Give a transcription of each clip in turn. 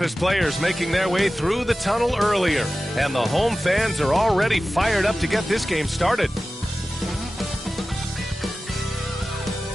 His players making their way through the tunnel earlier, and the home fans are already fired up to get this game started.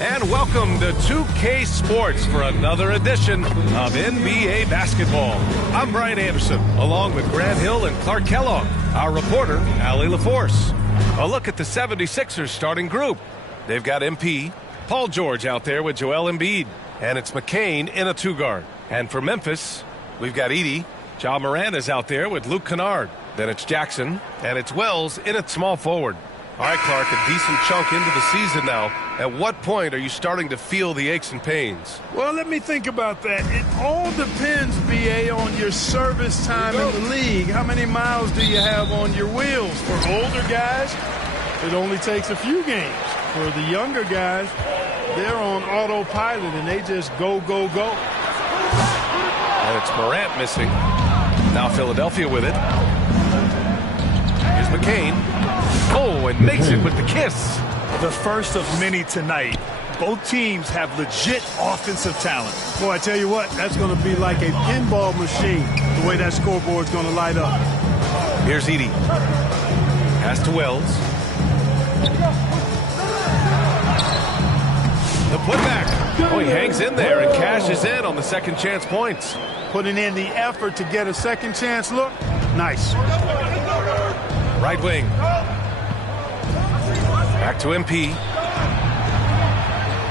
And welcome to 2K Sports for another edition of NBA basketball. I'm Brian Anderson, along with Grant Hill and Clark Kellogg, our reporter, Allie LaForce. A look at the 76ers starting group. They've got MP, Paul George out there with Joel Embiid, and it's McCain in a two-guard. And for Memphis, we've got Edey. Ja Morant is out there with Luke Kennard. Then it's Jackson, and it's Wells in at small forward. All right, Clark, a decent chunk into the season now. At what point are you starting to feel the aches and pains? Well, let me think about that. It all depends, B.A., on your service time in the league. How many miles do you have on your wheels? For older guys, it only takes a few games. For the younger guys, they're on autopilot, and they just go, go, go. And it's Morant missing. Now Philadelphia with it. Here's McCain. Oh, and makes it with the kiss. The first of many tonight. Both teams have legit offensive talent. Boy, I tell you what, that's going to be like a pinball machine, the way that scoreboard's going to light up. Here's Edey. Pass to Wells. The putback. Oh, he hangs in there and cashes in on the second chance points. Putting in the effort to get a second chance look. Nice. Right wing. Back to MP.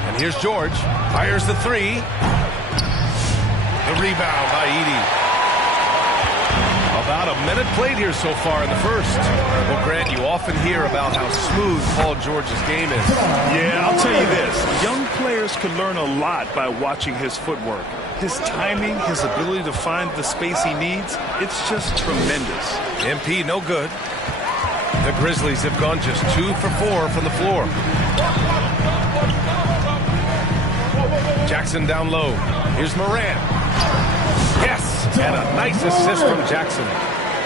And here's George. Fires the three. The rebound by Edey. About a minute played here so far in the first. Well, Grant, you often hear about how smooth Paul George's game is. Yeah, I'll tell you this. Young players can learn a lot by watching his footwork. His timing, his ability to find the space he needs, it's just tremendous. MP no good. The Grizzlies have gone just 2 for 4 from the floor. Jackson down low. Here's Morant. Yes! And a nice assist from Jackson.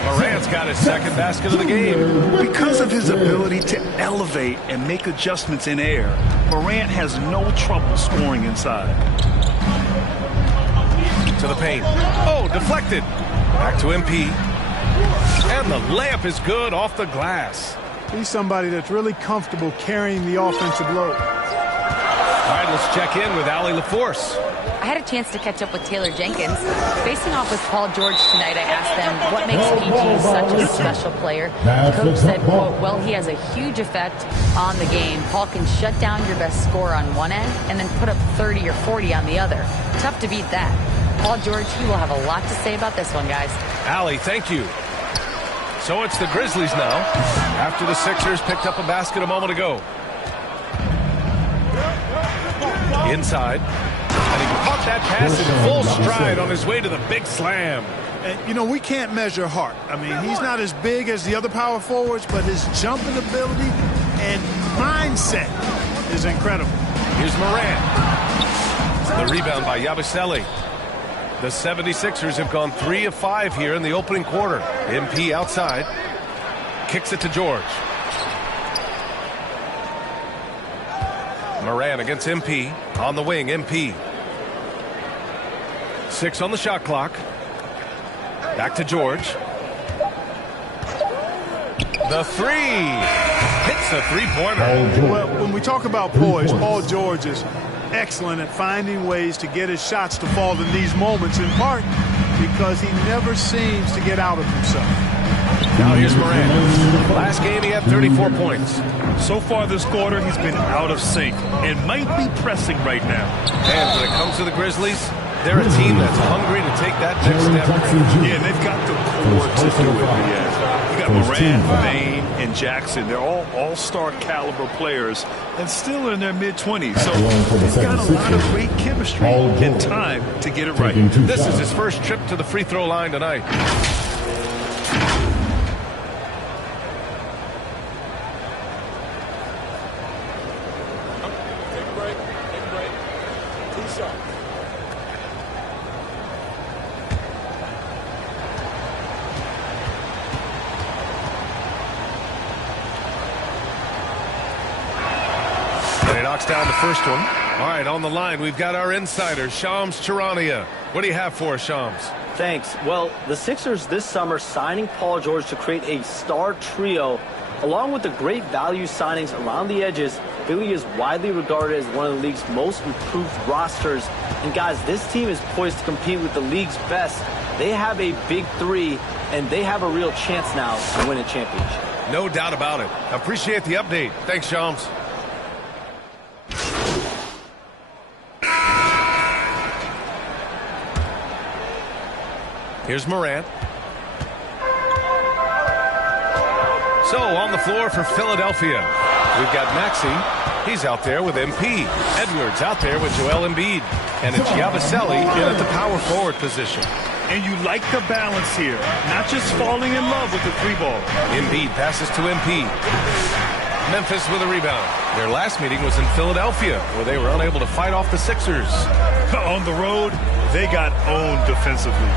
Morant's got his second basket of the game. Because of his ability to elevate and make adjustments in air, Morant has no trouble scoring inside. To the paint. Oh, deflected. Back to MP. And the layup is good off the glass. He's somebody that's really comfortable carrying the offensive load. All right, let's check in with Allie LaForce. I had a chance to catch up with Taylor Jenkins. Facing off with Paul George tonight, I asked them what makes PG such a special player. The coach said, quote, well, he has a huge effect on the game. Paul can shut down your best scorer on one end and then put up 30 or 40 on the other. Tough to beat that. Paul George, he will have a lot to say about this one, guys. Allie, thank you. So it's the Grizzlies now, after the Sixers picked up a basket a moment ago. Inside. And he caught that pass in full stride on his way to the big slam. And, you know, we can't measure heart. I mean, he's not as big as the other power forwards, but his jumping ability and mindset is incredible. Here's Morant. The rebound by Yabusele. The 76ers have gone 3 of 5 here in the opening quarter. MP outside. Kicks it to George. Morant against MP. On the wing, MP. 6 on the shot clock. Back to George. The three. Hits a three-pointer. Well, when we talk about poise, Paul George is excellent at finding ways to get his shots to fall in these moments, in part because he never seems to get out of himself. Now here's Morant. Last game he had 34 points. So far this quarter, he's been out of sync and might be pressing right now. And when it comes to the Grizzlies, they're a team that's hungry to take that next step. Yeah, they've got the core to do it. Yeah. You got Morant, Bain, and Jackson. They're all all-star caliber players and still in their mid-20s. So they've got a lot of great chemistry and time to get it right. This is his first trip to the free throw line tonight. And he knocks down the first one. All right, on the line, we've got our insider, Shams Charania. What do you have for us, Shams? Thanks. Well, the Sixers this summer signing Paul George to create a star trio, along with the great value signings around the edges, Philly is widely regarded as one of the league's most improved rosters. And guys, this team is poised to compete with the league's best. They have a big three, and they have a real chance now to win a championship. No doubt about it. Appreciate the update. Thanks, Shams. Here's Morant. So on the floor for Philadelphia, we've got Maxey. He's out there with MP. Edwards out there with Joel Embiid. And it's Yabusele in at the power forward position. And you like the balance here. Not just falling in love with the three ball. Embiid passes to MP. Memphis with a rebound. Their last meeting was in Philadelphia, where they were unable to fight off the Sixers. On the road, they got owned defensively.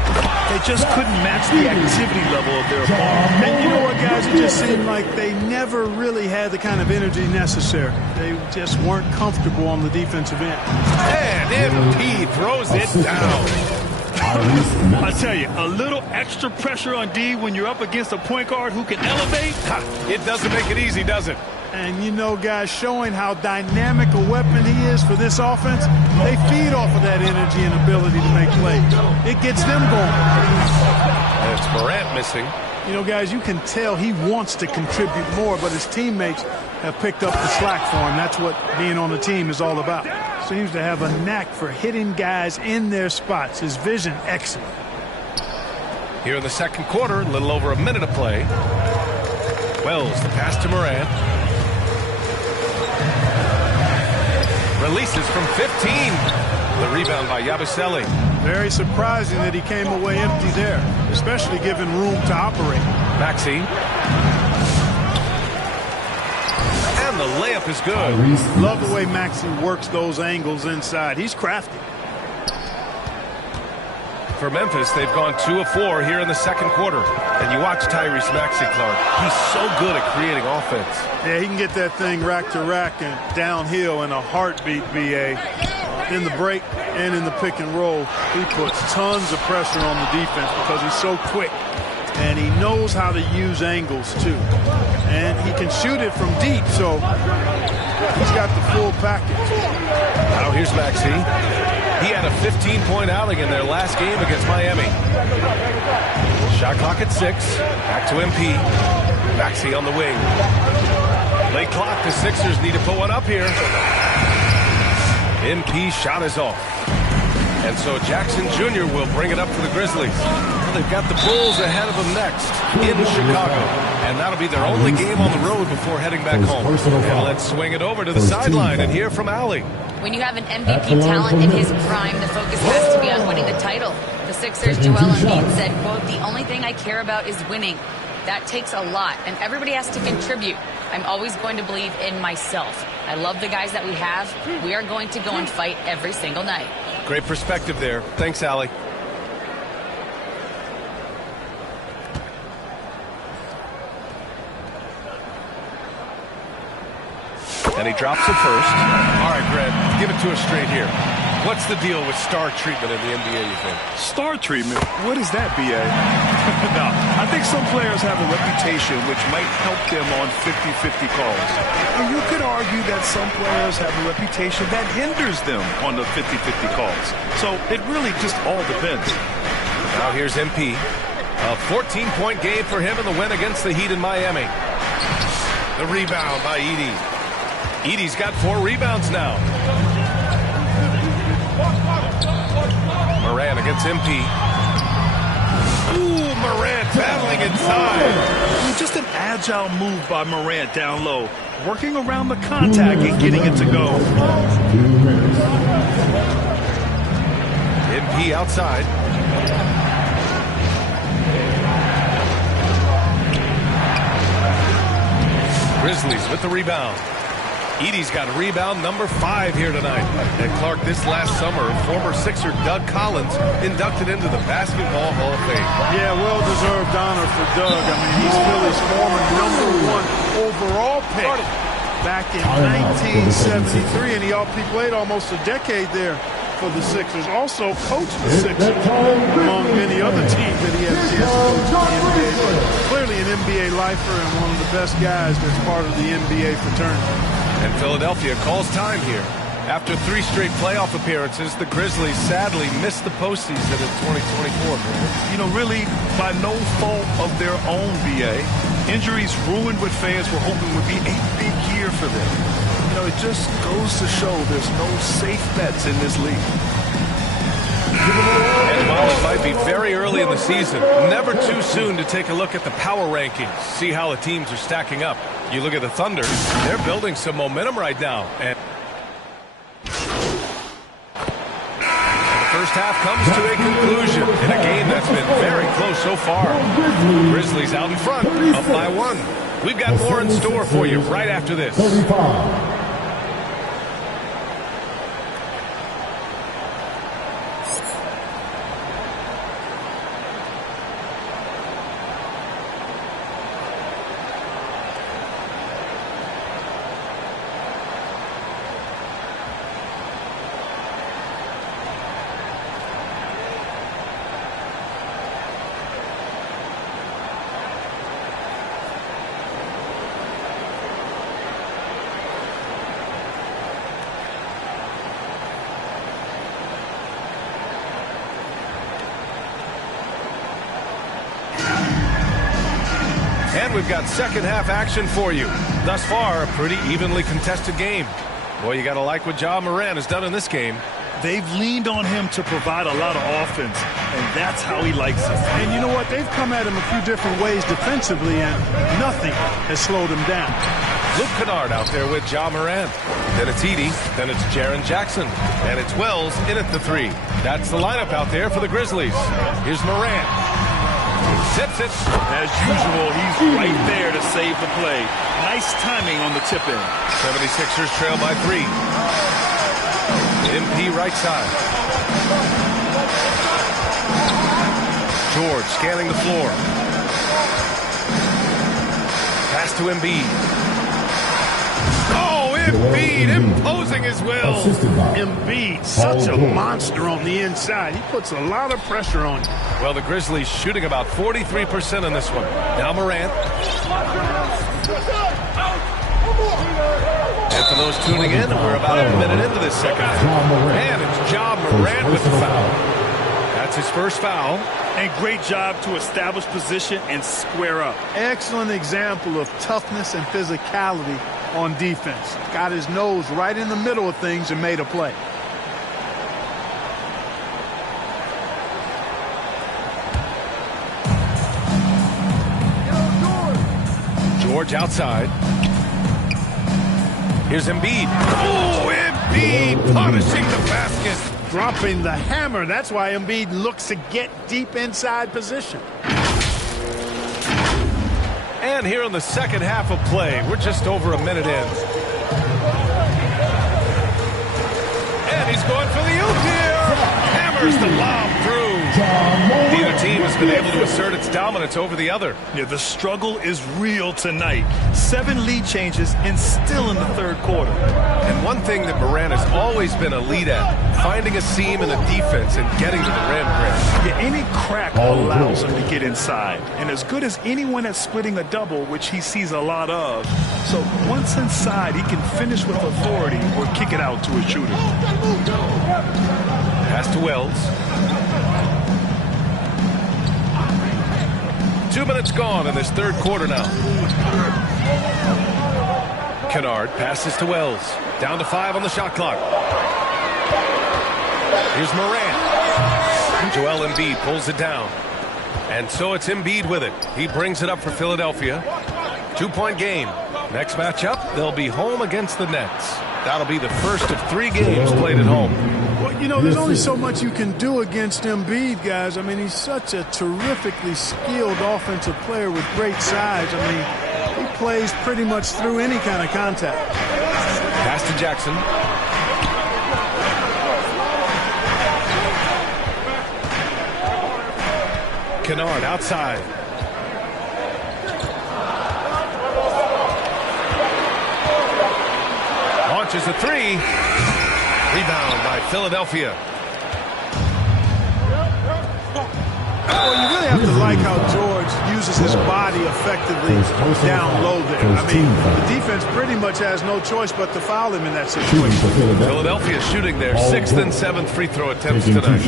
They just couldn't match the activity level of their opponent. And you know what, guys? It just seemed like they never really had the kind of energy necessary. They just weren't comfortable on the defensive end. And MP throws it down. I tell you, a little extra pressure on D when you're up against a point guard who can elevate. It doesn't make it easy, does it? And you know, guys, showing how dynamic a weapon he is for this offense, they feed off of that energy and ability to make plays. It gets them going. And it's Morant missing. You know, guys, you can tell he wants to contribute more, but his teammates have picked up the slack for him. That's what being on the team is all about. Seems to have a knack for hitting guys in their spots. His vision, excellent. Here in the second quarter, a little over a minute of play. Wells, the pass to Morant. Releases from 15. The rebound by Yabusele. Very surprising that he came away empty there, especially given room to operate. Maxey. And the layup is good. Love the way Maxey works those angles inside. He's crafty. For Memphis, they've gone 2 of 4 here in the second quarter. And you watch Tyrese Maxey, Clark. He's so good at creating offense. Yeah, he can get that thing rack to rack and downhill in a heartbeat, BA. In the break and in the pick and roll, he puts tons of pressure on the defense because he's so quick. And he knows how to use angles, too. And he can shoot it from deep, so he's got the full package. Now here's Maxey. He had a 15-point outing in their last game against Miami. Shot clock at 6. Back to MP. Maxey on the wing. Late clock. The Sixers need to put one up here. MP shot is off. And so Jackson Jr. will bring it up for the Grizzlies. Well, they've got the Bulls ahead of them next in Chicago. And that'll be their only game on the road before heading back home. And let's swing it over to the sideline and hear from Allie. When you have an MVP talent in his prime, the focus has to be on winning the title. The Sixers' Joel Embiid said, quote, "The only thing I care about is winning. That takes a lot, and everybody has to contribute. I'm always going to believe in myself. I love the guys that we have. We are going to go and fight every single night." Great perspective there. Thanks, Allie. And he drops it first. All right, Greg, give it to us straight here. What's the deal with star treatment in the NBA, you think? Star treatment? What is that, B.A.? No, I think some players have a reputation which might help them on 50-50 calls. And you could argue that some players have a reputation that hinders them on the 50-50 calls. So it really just all depends. Now here's MP. A 14-point game for him in the win against the Heat in Miami. The rebound by Edey. Edey's got 4 rebounds now. Morant against MP. Ooh, Morant battling inside. Just an agile move by Morant down low, working around the contact and getting it to go. MP outside. Grizzlies with the rebound. Edey's got rebound number 5 here tonight. And Clark, this last summer, former Sixer Doug Collins inducted into the Basketball Hall of Fame. Yeah, well-deserved honor for Doug. I mean, he's Philly's former #1 overall pick. back in 1973, and he played almost a decade there for the Sixers. Also coached the Sixers among many other teams that he had a chance to coach in the NBA. But clearly an NBA lifer and one of the best guys that's part of the NBA fraternity. And Philadelphia calls time here. After 3 straight playoff appearances, the Grizzlies sadly missed the postseason in 2024. You know, really by no fault of their own, BA. Injuries ruined what fans were hoping would be a big year for them. You know, it just goes to show there's no safe bets in this league. And while it might be very early in the season, never too soon to take a look at the power rankings, see how the teams are stacking up. You look at the Thunder, they're building some momentum right now. And first half comes to a conclusion in a game that's been very close so far. Grizzlies out in front, up by 1. We've got more in store for you right after this. And we've got second half action for you. Thus far, a pretty evenly contested game. Boy, you got to like what Ja Morant has done in this game. They've leaned on him to provide a lot of offense, and that's how he likes it. And you know what? They've come at him a few different ways defensively, and nothing has slowed him down. Luke Kennard out there with Ja Morant. Then it's Edey. Then it's Jaren Jackson. And it's Wells in at the 3. That's the lineup out there for the Grizzlies. Here's Morant. Tips it. As usual, he's right there to save the play. Nice timing on the tip in. 76ers trail by 3. MP right side. George scanning the floor. Pass to Embiid. Oh, Embiid imposing his will. Embiid, such a monster on the inside. He puts a lot of pressure on you. Well, the Grizzlies shooting about 43% in this one. Now Morant. And for those tuning in, we're about a minute into this second half. And it's Ja Morant with the foul. That's his first foul. And great job to establish position and square up. Excellent example of toughness and physicality on defense. Got his nose right in the middle of things and made a play. George outside. Here's Embiid. Oh, Embiid punishing the basket. Dropping the hammer. That's why Embiid looks to get deep inside position. And here in the second half of play, we're just over a minute in. And he's going for the oop here. Hammers the lob through. Neither team has been able to assert its dominance over the other. Yeah, the struggle is real tonight. 7 lead changes and still in the third quarter. And one thing that Morant has always been a lead at, finding a seam in the defense and getting to the rim. Yeah, any crack allows him to get inside. And as good as anyone at splitting a double, which he sees a lot of. So once inside, he can finish with authority or kick it out to a shooter. Pass to Wells. 2 minutes gone in this third quarter now. Kennard passes to Wells. Down to 5 on the shot clock. Here's Morant. Joel Embiid pulls it down. And so it's Embiid with it. He brings it up for Philadelphia. 2-point game. Next matchup, they'll be home against the Nets. That'll be the first of 3 games played at home. Well, you know, there's only so much you can do against Embiid, guys. I mean, he's such a terrifically skilled offensive player with great size. I mean, he plays pretty much through any kind of contact. Pass to Jackson. Kennard outside. launches a three. Rebound by Philadelphia. Well, you really have to like how George uses his body effectively down low there. I mean, the defense pretty much has no choice but to foul him in that situation. Philadelphia shooting their 6th and 7th free throw attempts tonight.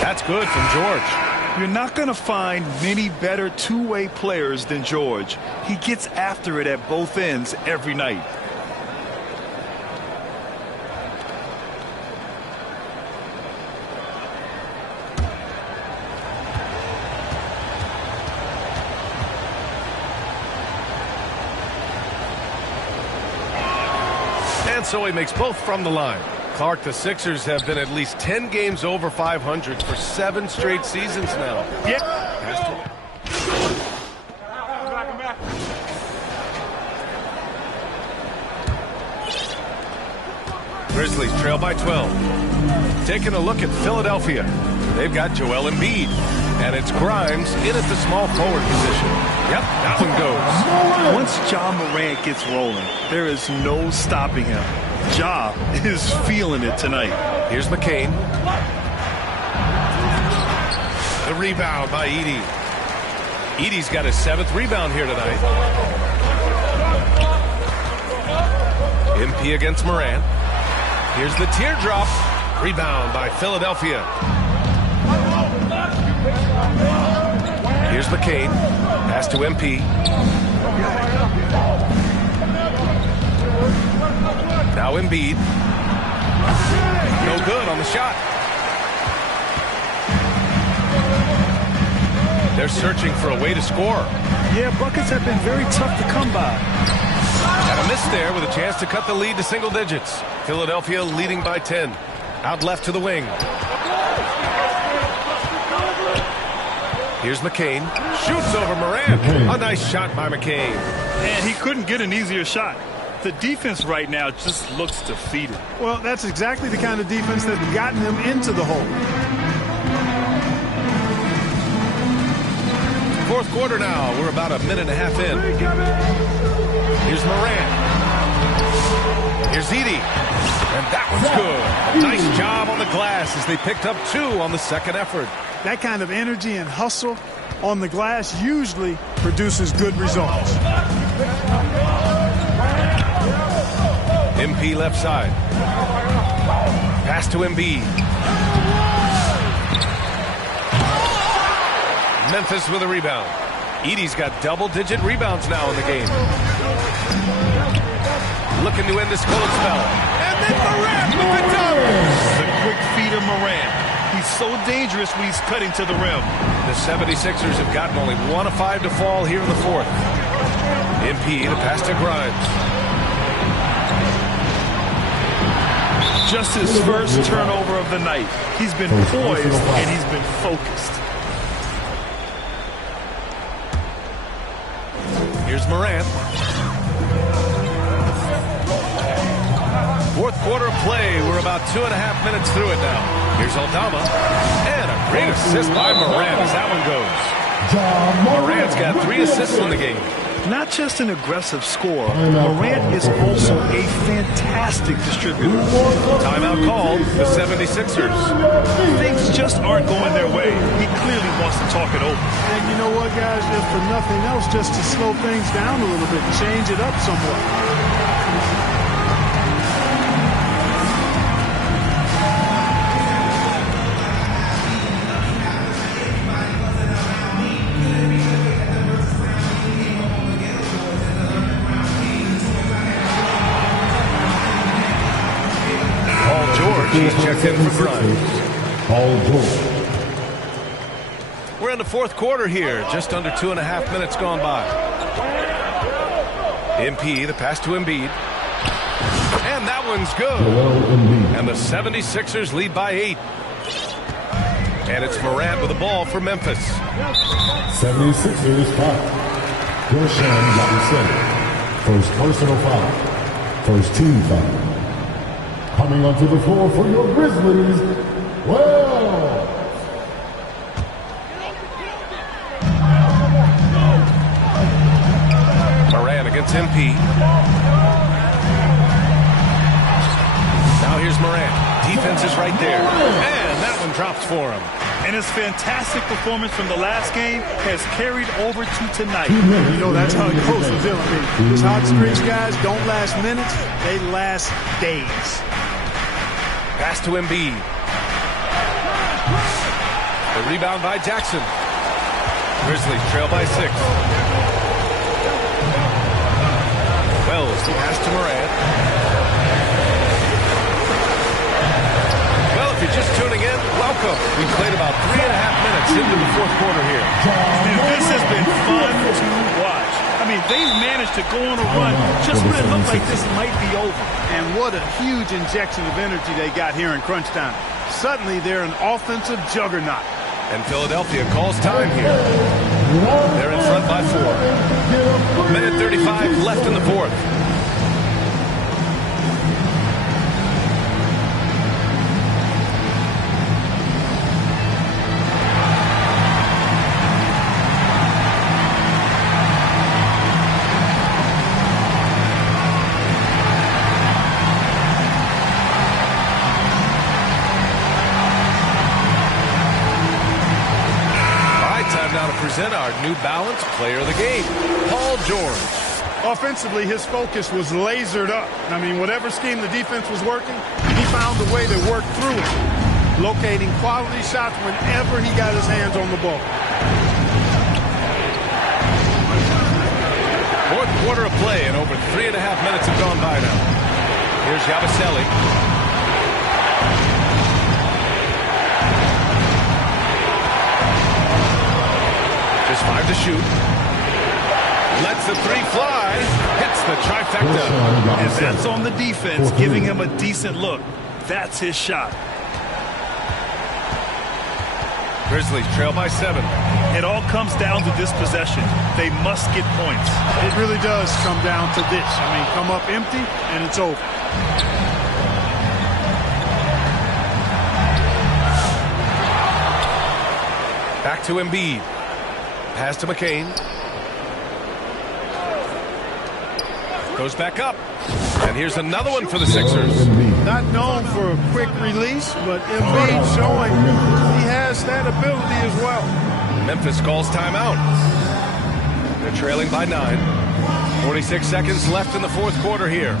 That's good from George. You're not going to find many better two-way players than George. He gets after it at both ends every night. And so he makes both from the line. Clark, the Sixers have been at least 10 games over 500 for 7 straight seasons now. Yep. Grizzlies trail by 12. Taking a look at Philadelphia. They've got Joel Embiid. And it's Grimes in at the small forward position. Yep, that one goes. Once Ja Morant gets rolling, there is no stopping him. Ja is feeling it tonight. Here's McCain. The rebound by Edey. Edey's got his 7th rebound here tonight. MP against Morant. Here's the teardrop. Rebound by Philadelphia. Here's McCain. Pass to MP. Now Embiid. No good on the shot. They're searching for a way to score. Yeah, buckets have been very tough to come by. Got a miss there with a chance to cut the lead to single digits. Philadelphia leading by 10. Out left to the wing. Here's McCain. Shoots over Morant. A nice shot by McCain. And he couldn't get an easier shot. The defense right now just looks defeated. Well, that's exactly the kind of defense that's gotten them into the hole. Fourth quarter now. We're about a minute and a half in. Here's Morant. Here's Edey. And that one's good. Nice job on the glass as they picked up 2 on the second effort. That kind of energy and hustle on the glass usually produces good results. MP left side. Pass to Embiid. Memphis with a rebound. Edey's got double-digit rebounds now in the game. Looking to end this cold spell. And then Morant with the double. The quick feed of Morant. He's so dangerous when he's cutting to the rim. The 76ers have gotten only 1 of 5 to fall here in the fourth. MP, the pass to Grimes. Just his first turnover of the night. He's been poised and he's been focused. Here's Morant. Fourth quarter play. We're about 2.5 minutes through it now. Here's Aldama. And a great assist by Morant as that one goes. Morant's got 3 assists in the game. Not just an aggressive scorer, Morant is also a fantastic distributor. Timeout called, the 76ers. Things just aren't going their way. He clearly wants to talk it over. And you know what, guys? If for nothing else, just to slow things down a little bit, change it up somewhat. He's checked in for Grimes. We're in the fourth quarter here. Just under 2.5 minutes gone by. MP, the pass to Embiid. And that one's good. And the 76ers lead by 8. And it's Morant with the ball for Memphis. 76ers foul. Gershon Yabusele. First personal foul. First team foul. Coming onto the floor for your Grizzlies, well. Morant against MP. Now here's Morant. Defense is right there. And that one drops for him. And his fantastic performance from the last game has carried over to tonight. You know, that's how it goes with him. I mean, these hot streak guys don't last minutes. They last days. Pass to Embiid. The rebound by Jackson. Grizzlies trail by 6. Wells, the pass to Morant. Well, if you're just tuning in, welcome. We've played about 3.5 minutes into the fourth quarter here. And this has been fun to watch. I mean, they've managed to go on a run just when it looked like this might be over. And what a huge injection of energy they got here in crunch time. Suddenly, they're an offensive juggernaut. And Philadelphia calls time here. They're in front by 4. Minute 35 left in the fourth. Now to present our New Balance player of the game, Paul George. Offensively, his focus was lasered up. I mean, whatever scheme the defense was working, he found a way to work through it, locating quality shots whenever he got his hands on the ball. Fourth quarter of play, and over 3.5 minutes have gone by now. Here's Yabusele. Just 5 to shoot. Lets the 3 fly. Hits the trifecta. And that's on the defense, giving him a decent look. That's his shot. Grizzlies trail by 7. It all comes down to this possession. They must get points. It really does come down to this. I mean, come up empty, and it's over. Back to Embiid. Pass to McCain. Goes back up. And here's another one for the Sixers. Not known for a quick release, but Embiid showing he has that ability as well. Memphis calls timeout. They're trailing by 9. 46 seconds left in the fourth quarter here.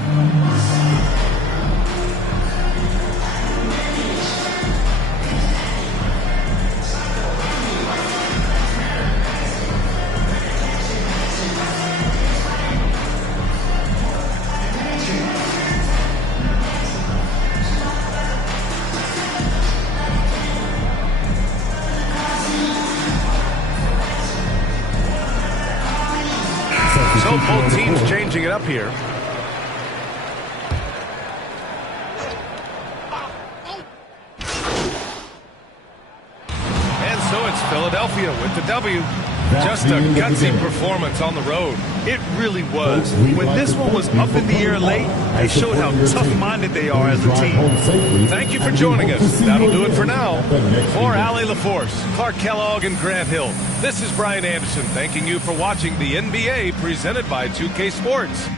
So both teams changing it up here. And so it's Philadelphia with the W. Just a gutsy performance on the road. It really was. When this one was up in the air late, they showed how tough-minded they are as a team. Thank you for joining us. That'll do it for now. For Allie LaForce, Clark Kellogg, and Grant Hill, this is Brian Anderson thanking you for watching the NBA presented by 2K Sports.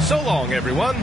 So long, everyone.